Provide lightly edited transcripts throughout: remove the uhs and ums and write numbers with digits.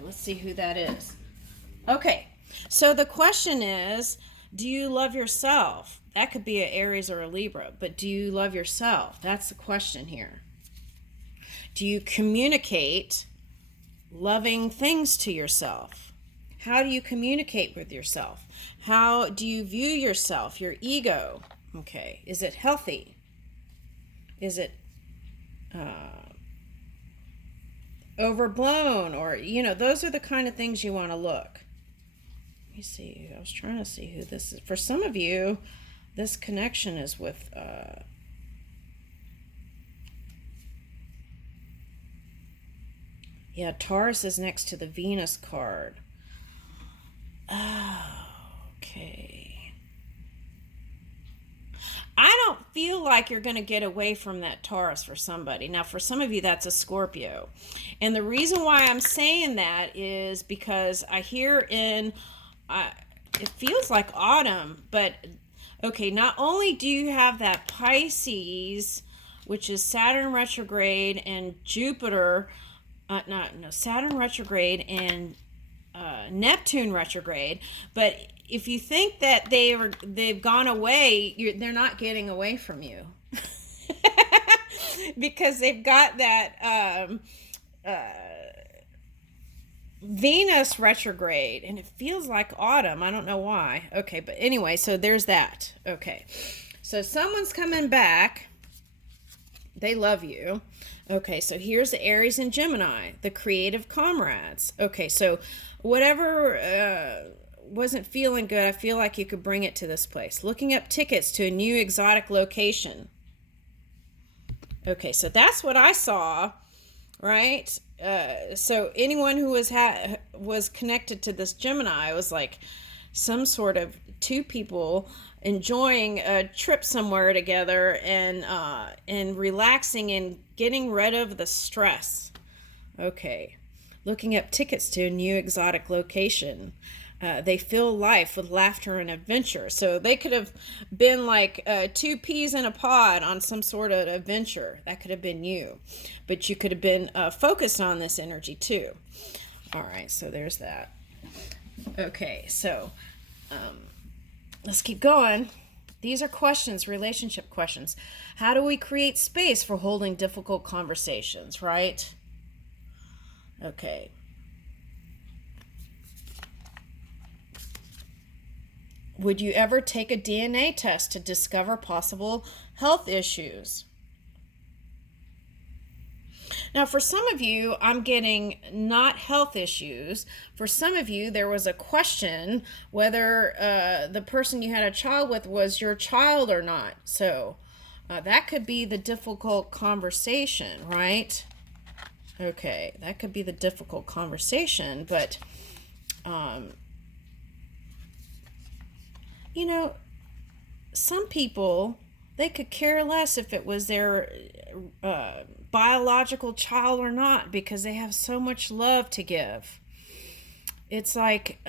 Okay, let's see who that is. Okay, so the question is, do you love yourself? That could be an Aries or a Libra, but do you love yourself? That's the question here. Do you communicate loving things to yourself? How do you communicate with yourself? How do you view yourself, your ego? Okay, is it healthy? Is it overblown? Or, those are the kind of things you want to look. Let me see. I was trying to see who this is. For some of you, this connection is with yeah, Taurus is next to the Venus card. Oh, okay. I don't feel like you're going to get away from that Taurus for somebody. Now, for some of you, that's a Scorpio. And the reason why I'm saying that is because I hear it feels like autumn, but okay, not only do you have that Pisces, which is Saturn retrograde and Jupiter, Saturn retrograde and Neptune retrograde, but if you think that they've gone away, they're not getting away from you. Because they've got that Venus retrograde, and it feels like autumn. I don't know why. Okay, but anyway, so there's that. Okay, so someone's coming back. They love you. Okay, so here's the Aries and Gemini, the creative comrades. Okay, so whatever wasn't feeling good, I feel like you could bring it to this place. Looking up tickets to a new exotic location. Okay, so that's what I saw, right? So anyone who was connected to this Gemini was like some sort of two people enjoying a trip somewhere together and relaxing and getting rid of the stress. Okay, looking up tickets to a new exotic location. They fill life with laughter and adventure. So they could have been like two peas in a pod on some sort of adventure. That could have been you. But you could have been focused on this energy too. All right, so there's that. Okay, so let's keep going. These are questions, relationship questions. How do we create space for holding difficult conversations, right? Okay. Would you ever take a DNA test to discover possible health issues? Now, for some of you, I'm getting not health issues. For some of you, there was a question whether the person you had a child with was your child or not. So that could be the difficult conversation, right? Okay, that could be the difficult conversation, but some people, they could care less if it was their biological child or not, because they have so much love to give. It's like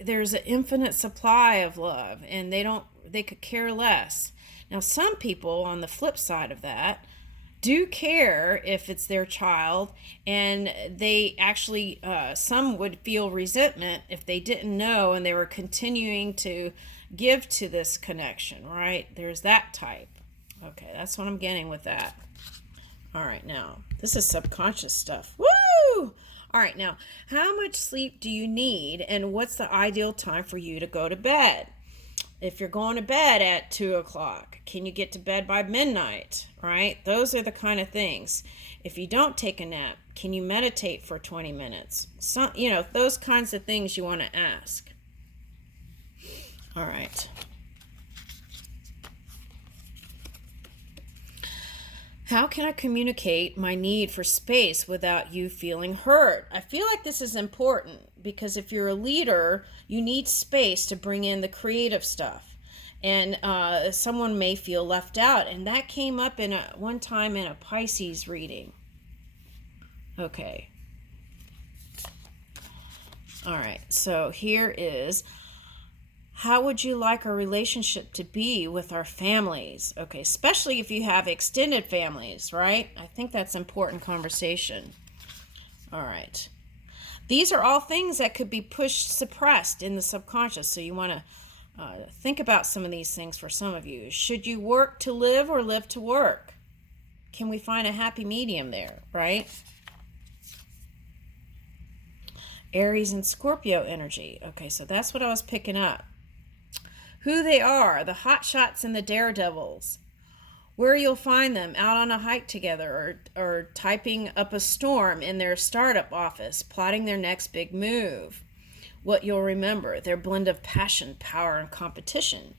there's an infinite supply of love, and they could care less. Now, some people on the flip side of that do care if it's their child, and they actually some would feel resentment if they didn't know and they were continuing to give to this connection, right? There's that type. Okay, that's what I'm getting with that. All right, now this is subconscious stuff. Woo! All right, now how much sleep do you need, and what's the ideal time for you to go to bed? If you're going to bed at 2 o'clock, can you get to bed by midnight, right? Those are the kind of things. If you don't take a nap, can you meditate for 20 minutes? Those kinds of things you want to ask. All right. How can I communicate my need for space without you feeling hurt? I feel like this is important because if you're a leader, you need space to bring in the creative stuff. And someone may feel left out. And that came up one time in a Pisces reading. Okay. All right. So here is, how would you like our relationship to be with our families? Okay, especially if you have extended families, right? I think that's important conversation. All right. These are all things that could be pushed, suppressed in the subconscious. So you want to think about some of these things for some of you. Should you work to live or live to work? Can we find a happy medium there, right? Aries and Scorpio energy. Okay, so that's what I was picking up. Who they are, the hotshots and the daredevils. Where you'll find them out on a hike together or typing up a storm in their startup office, plotting their next big move. What you'll remember, their blend of passion, power, and competition.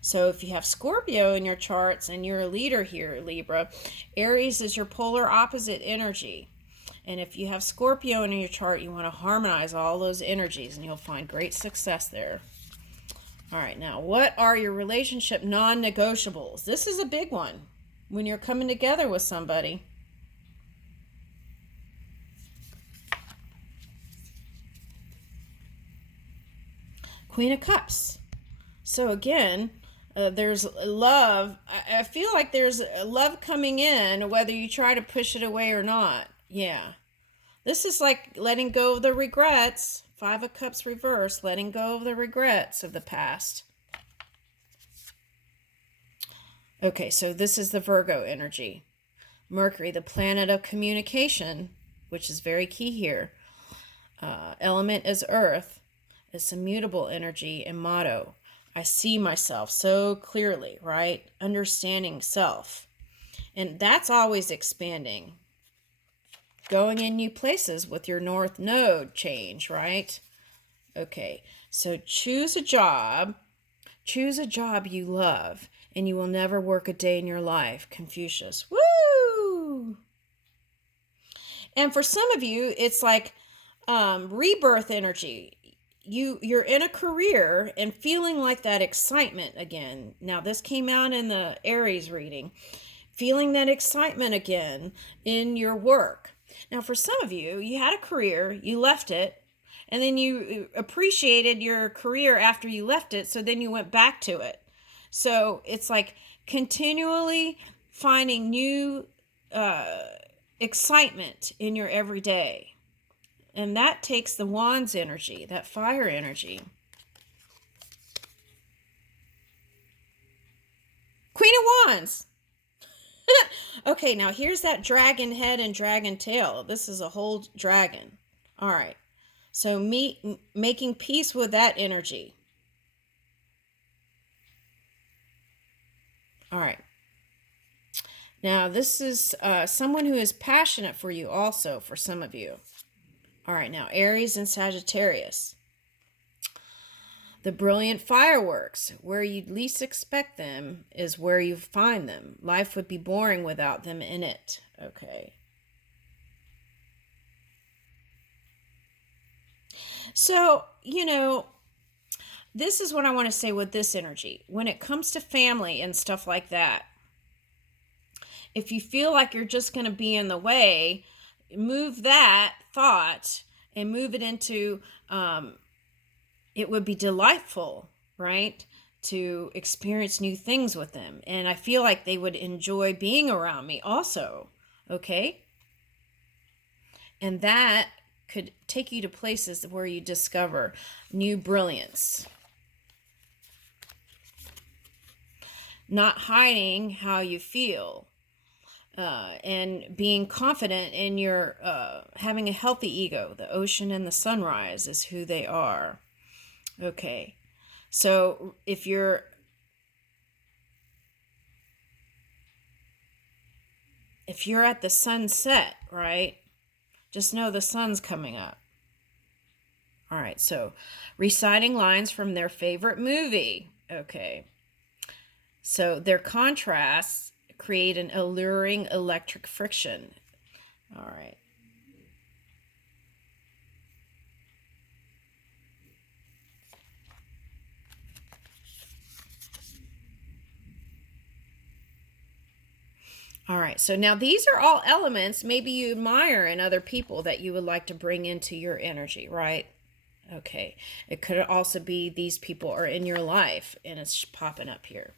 So if you have Scorpio in your charts and you're a leader here, Libra, Aries is your polar opposite energy. And if you have Scorpio in your chart, you want to harmonize all those energies and you'll find great success there. All right, now, what are your relationship non-negotiables? This is a big one when you're coming together with somebody. Queen of Cups. So again, there's love. I feel like there's love coming in, whether you try to push it away or not. Yeah. This is like letting go of the regrets. Five of Cups reverse, letting go of the regrets of the past. Okay, so this is the Virgo energy. Mercury, the planet of communication, which is very key here. Element is Earth. It's immutable energy and motto. I see myself so clearly, right? Understanding self. And that's always expanding. Going in new places with your North Node change, right? Okay, so choose a job you love, and you will never work a day in your life. Confucius. Woo! And for some of you, it's like rebirth energy. You're in a career and feeling like that excitement again. Now, this came out in the Aries reading. Feeling that excitement again in your work. Now, for some of you, you had a career, you left it, and then you appreciated your career after you left it, so then you went back to it. So it's like continually finding new excitement in your everyday. And that takes the Wands energy, that fire energy. Queen of Wands. Okay, now here's that dragon head and dragon tail. This is a whole dragon. All right. So making peace with that energy. All right. Now, this is someone who is passionate for you also, for some of you. All right, now Aries and Sagittarius. The brilliant fireworks, where you'd least expect them is where you find them. Life would be boring without them in it. Okay. So, this is what I want to say with this energy. When it comes to family and stuff like that, if you feel like you're just going to be in the way, move that thought and move it into it would be delightful, right, to experience new things with them. And I feel like they would enjoy being around me also, okay? And that could take you to places where you discover new brilliance. Not hiding how you feel. And being confident in your having a healthy ego. The ocean and the sunrise is who they are. Okay, so if you're at the sunset, right, just know the sun's coming up. All right, so reciting lines from their favorite movie. Okay, so their contrasts create an alluring electric friction. All right. All right, so now these are all elements maybe you admire in other people that you would like to bring into your energy, right? Okay, it could also be these people are in your life and it's popping up here.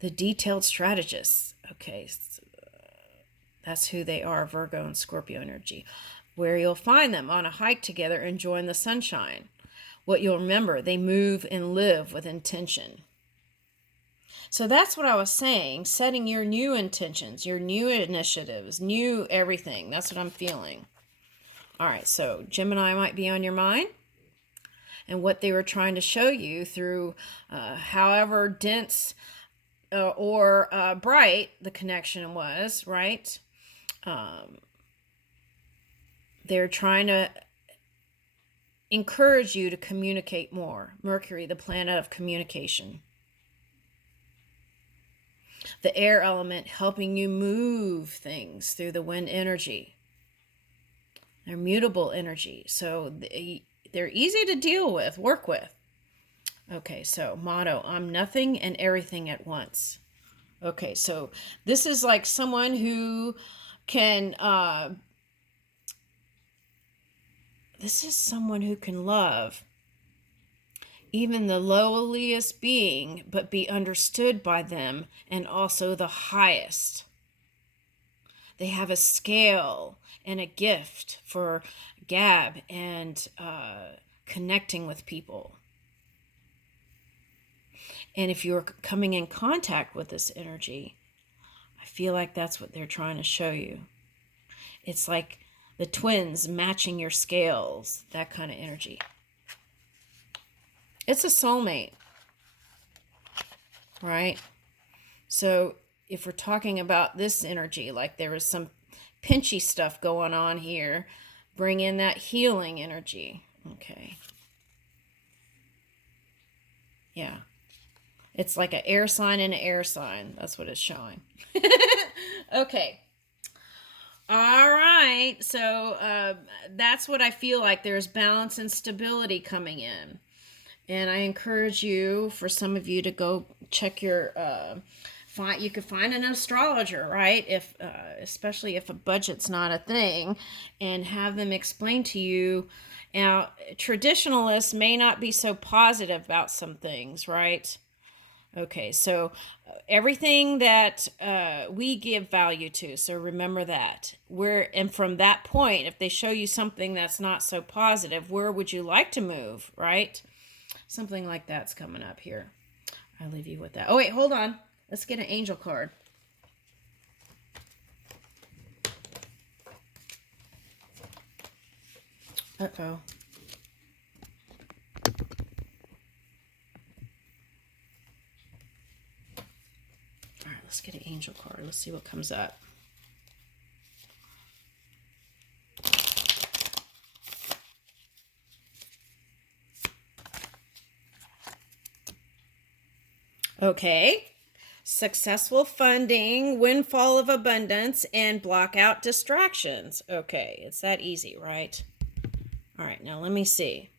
The detailed strategists, okay, so that's who they are, Virgo and Scorpio energy. where you'll find them on a hike together enjoying the sunshine. What you'll remember, they move and live with intention. So that's what I was saying, setting your new intentions, your new initiatives, new everything. That's what I'm feeling. All right, so Gemini might be on your mind, and what they were trying to show you through however dense or bright the connection was, right? They're trying to encourage you to communicate more. Mercury, the planet of communication. The air element helping you move things through the wind energy. They're mutable energy, so they're easy to deal with, work with. Okay, so motto, I'm nothing and everything at once. Okay, so this is like someone who can, this is someone who can love even the lowliest being, but be understood by them, and also the highest. They have a scale and a gift for gab and connecting with people. And if you're coming in contact with this energy, I feel like that's what they're trying to show you. It's like the twins matching your scales, that kind of energy. It's a soulmate, right? So if we're talking about this energy, like there was some pinchy stuff going on here, bring in that healing energy. Okay. Yeah. It's like an air sign and an air sign. That's what it's showing. Okay. All right. So that's what I feel like. There's balance and stability coming in. And I encourage you, for some of you, to go check your, you could find an astrologer, right? If, especially if a budget's not a thing, and have them explain to you. Now, traditionalists may not be so positive about some things, right? Okay, so everything that we give value to, so remember that. And from that point, if they show you something that's not so positive, where would you like to move, right? Something like that's coming up here. I'll leave you with that. Oh, wait, hold on. Let's get an angel card. Uh-oh. All right, let's get an angel card. Let's see what comes up. Okay. Successful funding, windfall of abundance, and block out distractions. Okay, it's that easy, right? All right, now let me see.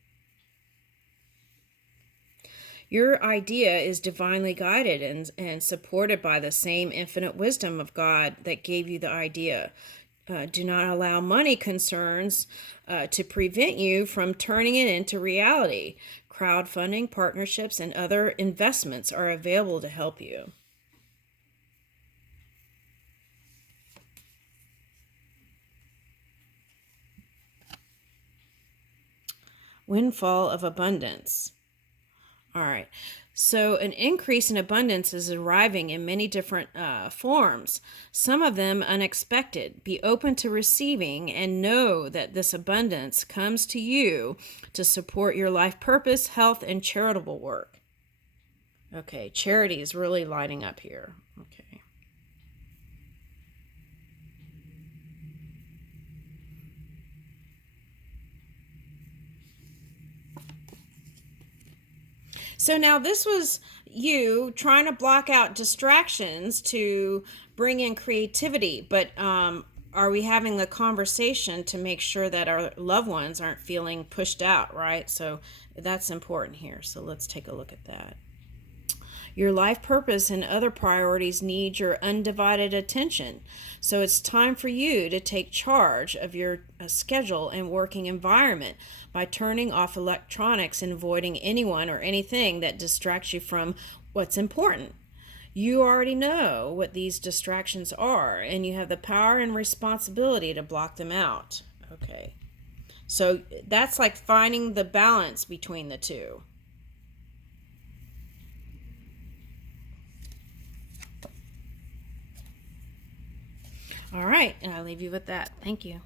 Your idea is divinely guided and supported by the same infinite wisdom of God that gave you the idea. Do not allow money concerns to prevent you from turning it into reality. Crowdfunding, partnerships, and other investments are available to help you. Windfall of abundance. All right. So an increase in abundance is arriving in many different forms, some of them unexpected. Be open to receiving and know that this abundance comes to you to support your life purpose, health, and charitable work. Okay, charity is really lighting up here. Okay. So now this was you trying to block out distractions to bring in creativity, but are we having the conversation to make sure that our loved ones aren't feeling pushed out, right? So that's important here. So let's take a look at that. Your life purpose and other priorities need your undivided attention. So it's time for you to take charge of your schedule and working environment by turning off electronics and avoiding anyone or anything that distracts you from what's important. You already know what these distractions are, and you have the power and responsibility to block them out. Okay. So that's like finding the balance between the two. All right. And I'll leave you with that. Thank you.